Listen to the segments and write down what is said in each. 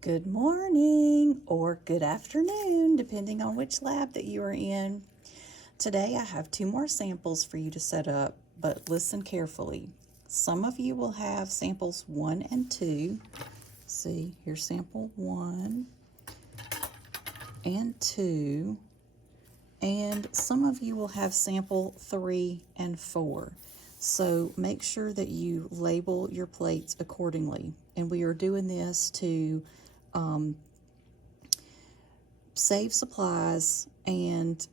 Good morning or good afternoon, depending on which lab that you are in. Today I have two more samples for you to set up, but listen carefully. Some of you will have samples 1 and 2. See, here's sample 1 and 2. And some of you will have sample 3 and 4. So make sure that you label your plates accordingly. And we are doing this to save supplies and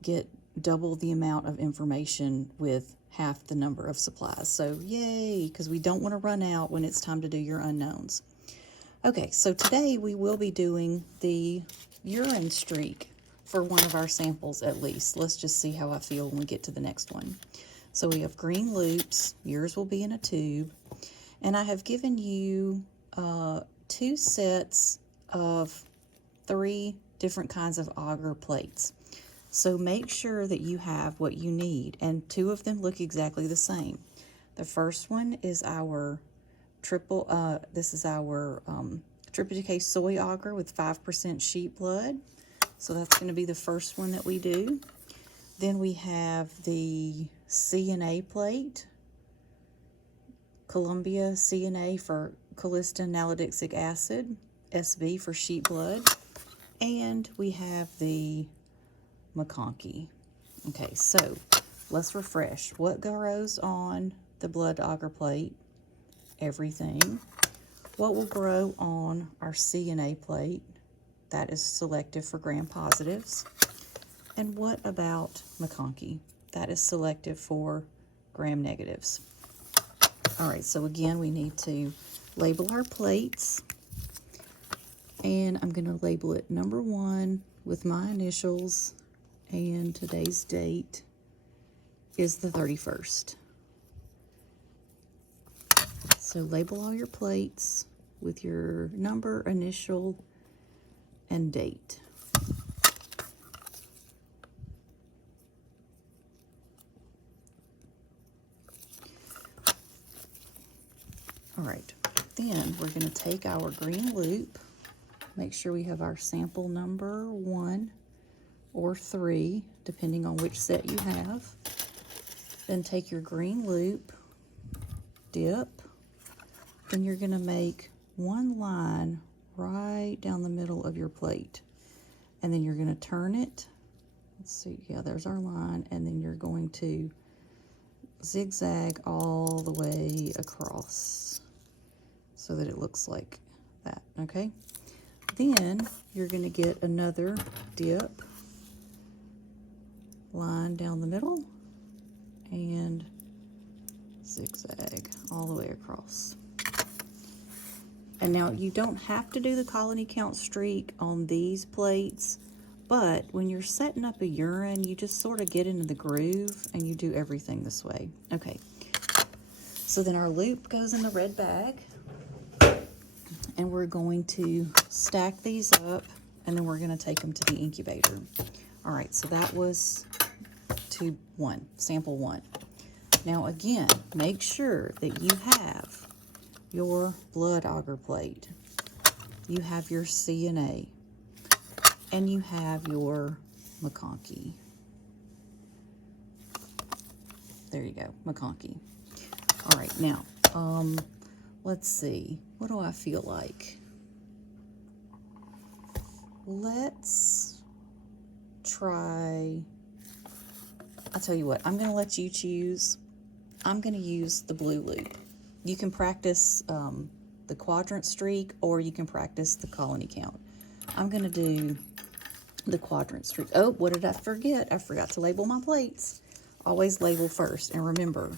get double the amount of information with half the number of supplies. So yay, because we don't want to run out when it's time to do your unknowns. Okay, so today we will be doing the urine streak for one of our samples at least. Let's just see how I feel when we get to the next one. So we have green loops. Yours will be in a tube. And I have given you 2 sets of 3 different kinds of auger plates. So make sure that you have what you need, and 2 of them look exactly the same. The first one is our triple decay soy auger with 5% sheep blood. So that's going to be the first one that we do. Then we have the CNA plate, Columbia CNA for colistin nalidixic acid, SB for sheep blood, and we have the McConkey. Okay, so let's refresh. What grows on the blood auger plate? Everything. What will grow on our CNA plate? That is selective for gram positives. And what about McConkey? That is selective for gram negatives. All right, so again, we need to label our plates. And I'm going to label it number 1 with my initials, and today's date is the 31st. So label all your plates with your number, initial, and date. All right, then we're going to take our green loop, make sure we have our sample number 1 or 3, depending on which set you have. Then take your green loop, dip, then you're going to make 1 line right down the middle of your plate. And then you're going to turn it. Let's see, yeah, there's our line. And then you're going to zigzag all the way across so that it looks like that, okay? Then you're going to get another dip, line down the middle, and zigzag all the way across. And now you don't have to do the colony count streak on these plates, but when you're setting up a urine, you just sort of get into the groove and you do everything this way. Okay, so then our loop goes in the red bag, and we're going to stack these up, and then we're going to take them to the incubator. All right, so that was tube 1, sample 1. Now again, make sure that you have your blood auger plate, you have your CNA, and you have your McConkey. There you go, McConkey. All right, now, let's see. What do I feel like? Let's try, I'll tell you what, I'm going to let you choose. I'm going to use the blue loop. You can practice the quadrant streak, or you can practice the colony count. I'm going to do the quadrant streak. Oh, what did I forget? I forgot to label my plates. Always label first. And remember,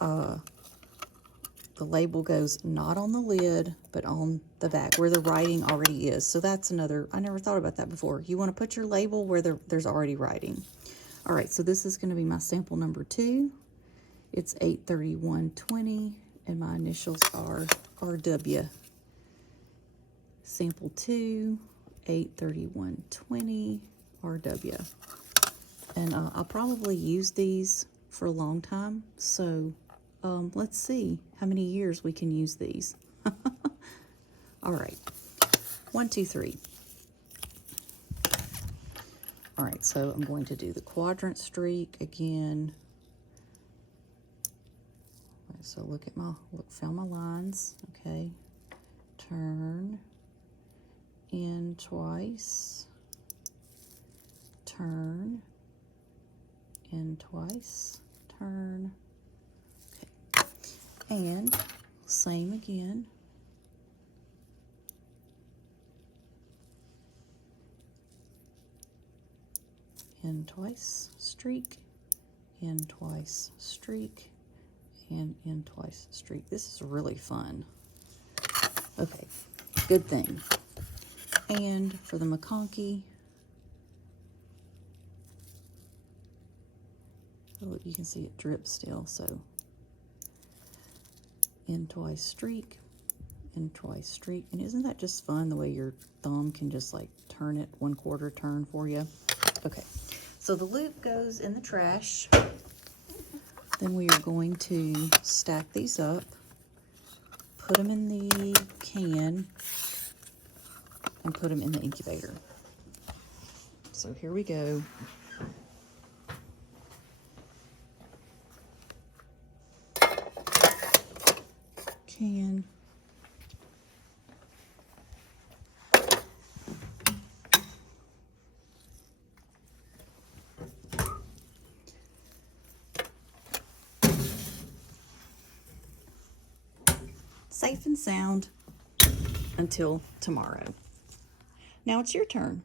the label goes not on the lid, but on the back where the writing already is. So that's another, I never thought about that before. You want to put your label where there's already writing. All right, so this is going to be my sample number 2. It's 83120, and my initials are RW. Sample 2, 83120, RW. And I'll probably use these for a long time, so let's see how many years we can use these. All right, 1, 2, 3. All right, so I'm going to do the quadrant streak again. Right, so look at my, found my lines, okay. Turn, in twice, turn, in twice, turn, okay. And same again. In twice, streak, in twice, streak, and in twice, streak. This is really fun. Okay, good thing. And for the McConkey, oh, you can see it drips still, so in twice, streak, in twice, streak. And isn't that just fun, the way your thumb can just like turn it 1/4 turn for you? Okay, so the loop goes in the trash. Then we are going to stack these up, put them in the can, and put them in the incubator. So here we go. Can. Safe and sound until tomorrow. Now it's your turn.